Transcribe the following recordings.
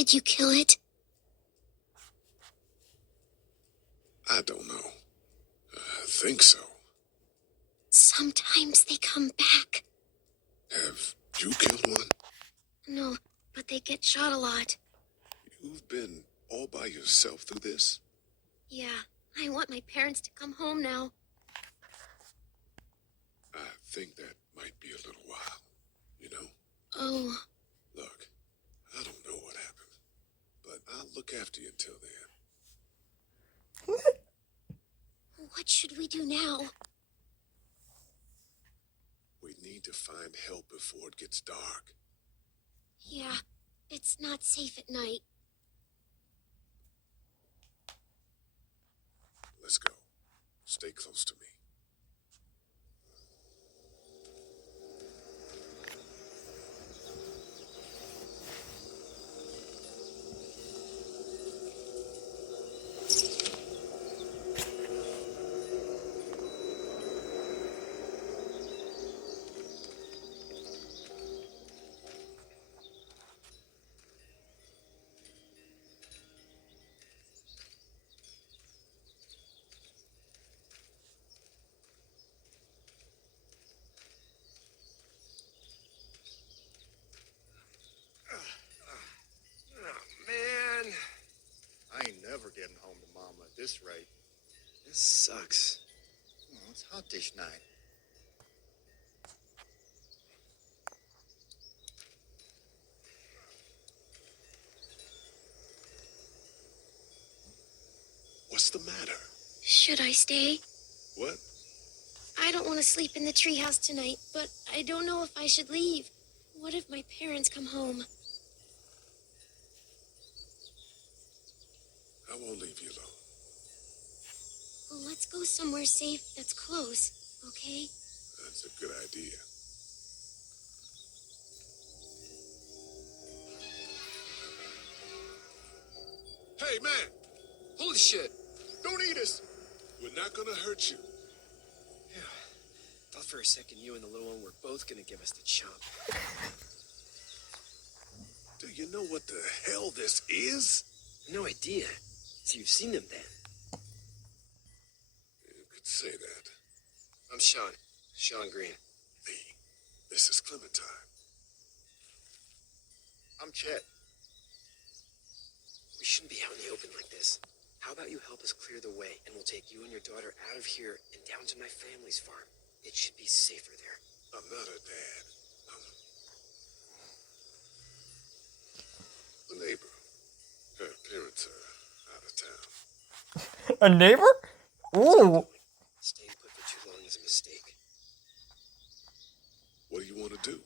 Did you kill it? I don't know. I think so. Sometimes they come back. Have you killed one? No, but they get shot a lot. You've been all by yourself through this? Yeah, I want my parents to come home now. I think that might be a little while, you know? Oh, Look, I don't know what happened, but I'll look after you until then. what should we do now? We need to find help before it gets dark. Yeah, it's not safe at night. Let's go. Stay close to me. Man, I ain't never getting home to Mama at this rate. This sucks. Oh, it's hot dish night. What's the matter? Should I stay? What? I don't want to sleep in the treehouse tonight, but I don't know if I should leave. What if my parents come home? I won't leave you alone. Well, let's go somewhere safe that's close, okay? That's a good idea. Hey, man! Holy shit! Don't eat us! We're not gonna hurt you. Yeah. Thought for a second you and the little one were both gonna give us the chomp. Do you know what the hell this is? No idea. So you've seen them then? You could say that. I'm Sean. Sean Green. Lee, this is Clementine. I'm Chet. We shouldn't be out in the open like this. How about you help us clear the way, and we'll take you and your daughter out of here and down to my family's farm. It should be safer there. I'm not her dad. I'm a neighbor. Her parents are out of town. A neighbor? Ooh. Staying put for too long is a mistake. What do you want to do?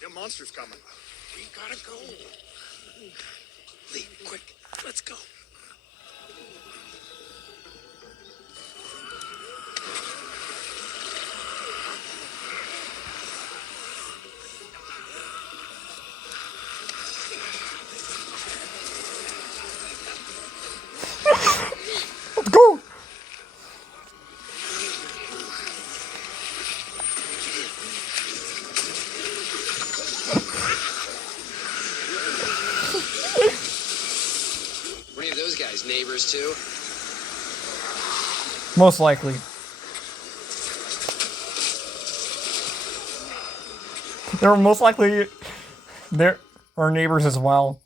Your monster's coming. We gotta go. Lee, quick, let's go. Let's go. Were any of those guys neighbors too? Most likely. They were most likely they're our neighbors as well.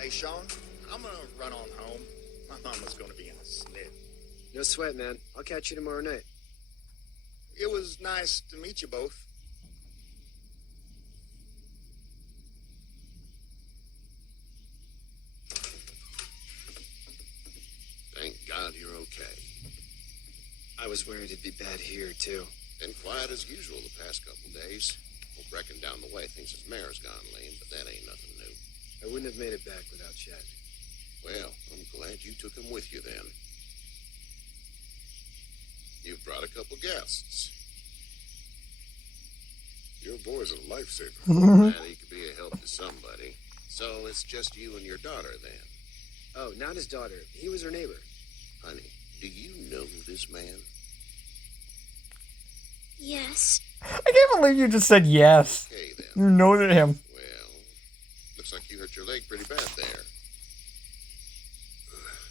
Hey, Sean, I'm gonna run on home. My mama's gonna be in a snit. No sweat, man. I'll catch you tomorrow night. It was nice to meet you both. Thank God you're okay. I was worried it'd be bad here, too. Been quiet as usual the past couple days. Well, Brecken down the way thinks his mare's gone lame, but that ain't nothing new. I wouldn't have made it back without Chet. Well, I'm glad you took him with you then. You've brought a couple guests. Your boy's a lifesaver. Glad he could be a help to somebody. So it's just you and your daughter then. Oh, not his daughter. He was her neighbor. Honey, do you know this man? Yes. I can't believe you just said yes. Okay then. You know that him. Well, looks like you hurt your leg pretty bad there.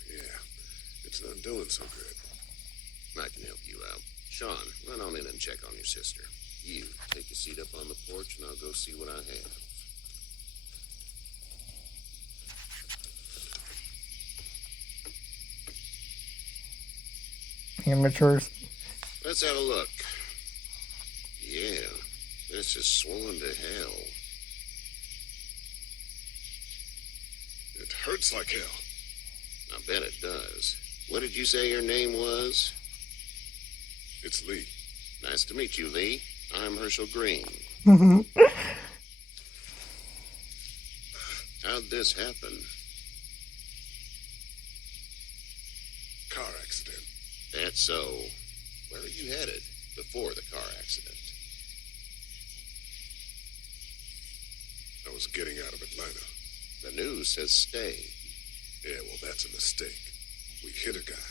Yeah, it's not doing so good. I can help you out. Sean, run on in and check on your sister. You take a seat up on the porch and I'll go see what I have. Amateurs. Let's have a look. Yeah, this is swollen to hell. It hurts like hell. I bet it does. What did you say your name was? It's Lee. Nice to meet you, Lee. I'm Herschel Green. How'd this happen? Car accident. That's so. Where are you headed before the car accident? I was getting out of Atlanta. The news says stay. Yeah, well, that's a mistake. We hit a guy.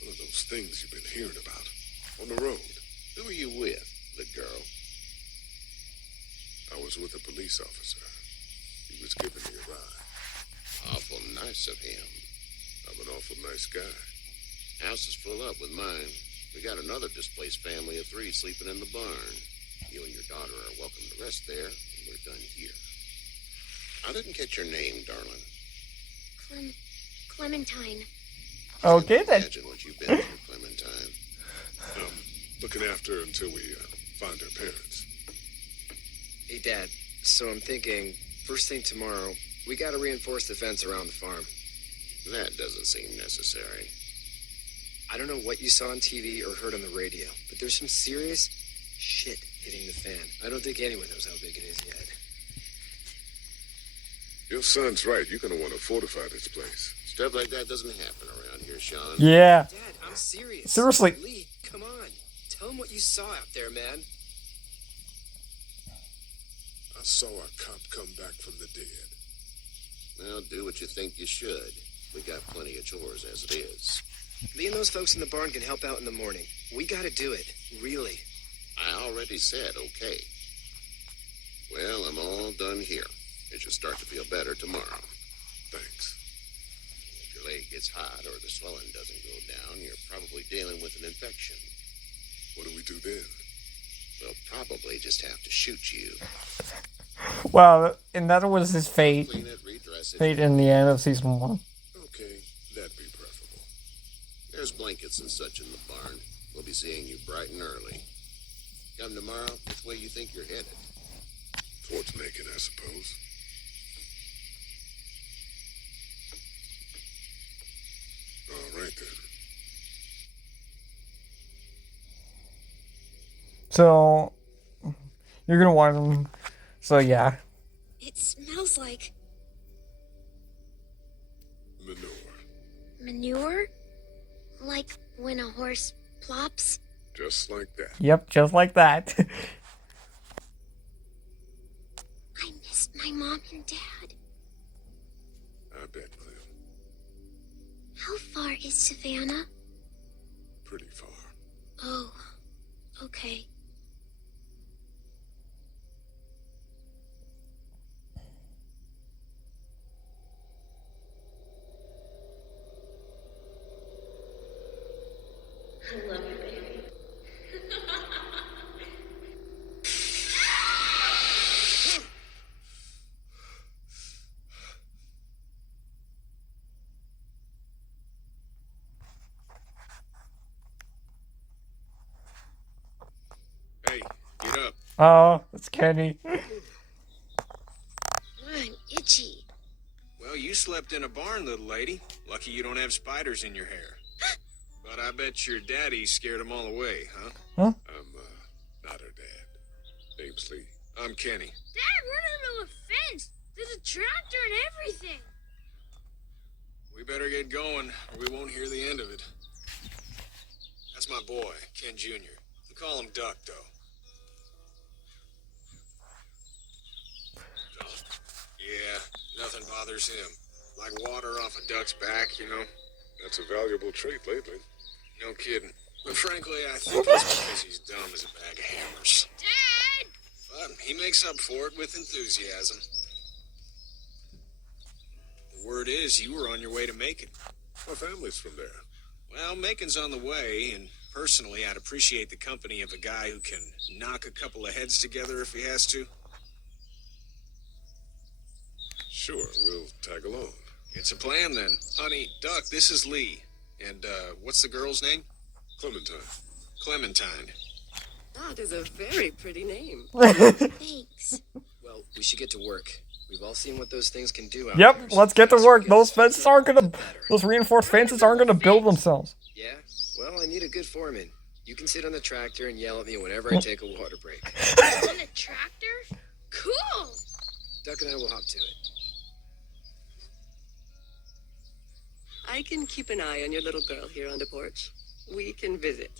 One of those things you've been hearing about. On the road. Who are you with? The girl? I was with a police officer. He was giving me a ride. Awful nice of him. I'm an awful nice guy. House is full up with mine. We got another displaced family of 3 sleeping in the barn. You and your daughter are welcome to rest there, and we're done here. I didn't catch your name, darling. Clementine. Okay then. Imagine what you've been through, Clementine. Looking after her until we find her parents. Hey, Dad. So I'm thinking, first thing tomorrow, we gotta reinforce the fence around the farm. That doesn't seem necessary. I don't know what you saw on TV or heard on the radio, but there's some serious shit hitting the fan. I don't think anyone knows how big it is yet. Your son's right. You're going to want to fortify this place. Stuff like that doesn't happen around here, Sean. Yeah. Dad, I'm serious. Seriously. Lee, come on. Tell him what you saw out there, man. I saw a cop come back from the dead. Well, do what you think you should. We got plenty of chores as it is. Lee and those folks in the barn can help out in the morning. We gotta do it. Really. I already said okay. Well, I'm all done here. It should start to feel better tomorrow. Thanks. If your leg gets hot or the swelling doesn't go down, you're probably dealing with an infection. What do we do then? We'll probably just have to shoot you. Well, and that was his fate. Clean it, redress it. Fate in the end of season 1. Okay, that'd be preferable. There's blankets and such in the barn. We'll be seeing you bright and early. Come tomorrow, which way you think you're headed? Towards Macon, I suppose. All right, then. So, you're gonna want him. So, yeah. It smells like Manure. manure? Like when a horse plops? Just like that. Yep, just like that. I missed my mom and dad. I bet, Clem. How far is Savannah? Pretty far. Oh, okay. I love you, baby. Hey, get up. Oh, it's Kenny. I'm itchy. Well, you slept in a barn, little lady. Lucky you don't have spiders in your hair. But I bet your daddy scared them all away, huh? I'm I'm Kenny. Dad, we're in the middle of a fence. There's a tractor and everything. We better get going, or we won't hear the end of it. That's my boy, Ken Jr. We call him Duck, though. Yeah, nothing bothers him. Like water off a duck's back, you know? That's a valuable trait lately. No kidding. But frankly, I think it's because he's dumb as a bag of hammers. Dad! But he makes up for it with enthusiasm. The word is you were on your way to Macon. My family's from there. Well, Macon's on the way, and personally, I'd appreciate the company of a guy who can knock a couple of heads together if he has to. Sure, we'll tag along. It's a plan, then. Honey, Duck, this is Lee. And, what's the girl's name? Clementine. Clementine. That is a very pretty name. Thanks. Well, we should get to work. We've all seen what those things can do out Yep, there. let's get to Faster work. we Those get fences aren't gonna, better. those reinforced fences aren't gonna build themselves. Yeah? Well, I need a good foreman. You can sit on the tractor and yell at me whenever I take a water break. On a tractor? Cool! Duck and I will hop to it. I can keep an eye on your little girl here on the porch. We can visit.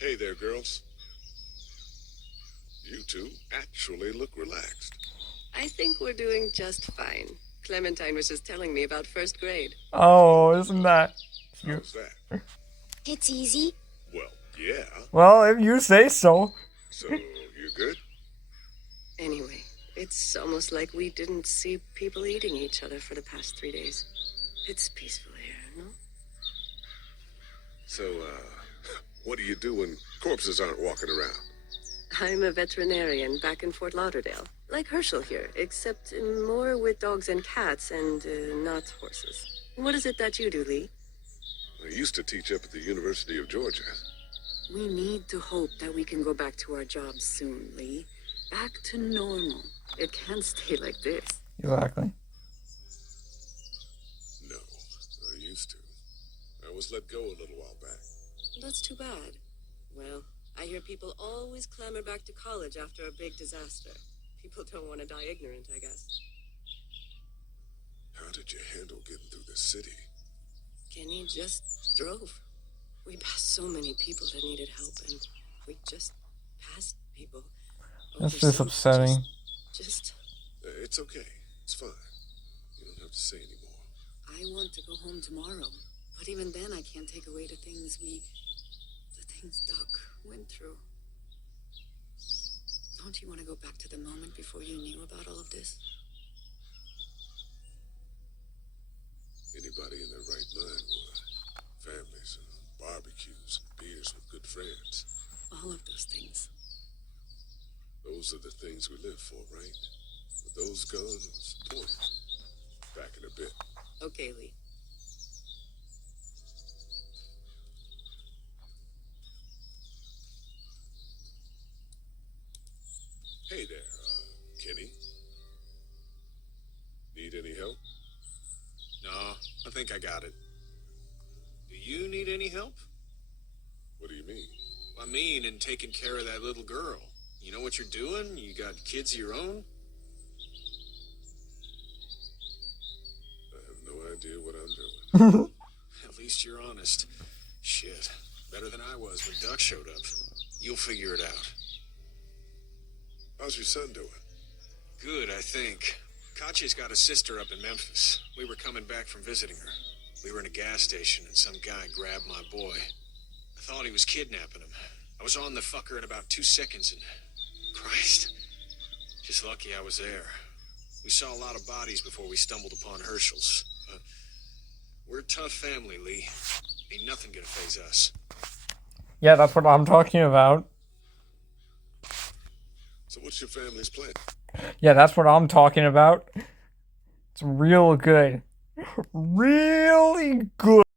Hey there, girls. You two actually look relaxed. I think we're doing just fine. Clementine was just telling me about first grade. Oh, isn't that cute? How's that? It's easy. Well, yeah. Well, if you say so. So, you good? Anyway, it's almost like we didn't see people eating each other for the past 3 days. It's peaceful here, no? So, what do you do when corpses aren't walking around? I'm a veterinarian back in Fort Lauderdale. Like Herschel here, except more with dogs and cats and not horses. What is it that you do, Lee? I used to teach up at the University of Georgia. We need to hope that we can go back to our jobs soon, Lee. Back to normal. It can't stay like this. Exactly. No, I used to. I was let go a little while back. That's too bad. Well, I hear people always clamor back to college after a big disaster. People don't want to die ignorant, I guess. How did you handle getting through the city? Kenny just drove. We passed so many people that needed help, and we just passed people. That's Over just some- upsetting. Just, It's okay. It's fine. You don't have to say anymore. I want to go home tomorrow. But even then, I can't take away the things Duck went through. Don't you want to go back to the moment before you knew about all of this? Anybody in their right mind would. Families and barbecues and beers with good friends. All of those things. Those are the things we live for, right? With those guns, point. Back in a bit. Okay, Lee. Hey there, Kenny. Need any help? No, I think I got it. Do you need any help? What do you mean? I mean, in taking care of that little girl. You know what you're doing? You got kids of your own? I have no idea what I'm doing. At least you're honest. Shit. Better than I was when Duck showed up. You'll figure it out. How's your son doing? Good, I think. Katya's got a sister up in Memphis. We were coming back from visiting her. We were in a gas station and some guy grabbed my boy. I thought he was kidnapping him. I was on the fucker in about 2 seconds and... Christ. Just lucky I was there. We saw a lot of bodies before we stumbled upon Herschel's. We're a tough family, Lee. Ain't nothing gonna faze us. Yeah, that's what I'm talking about. So what's your family's plan? Yeah, that's what I'm talking about. It's real good. Really good.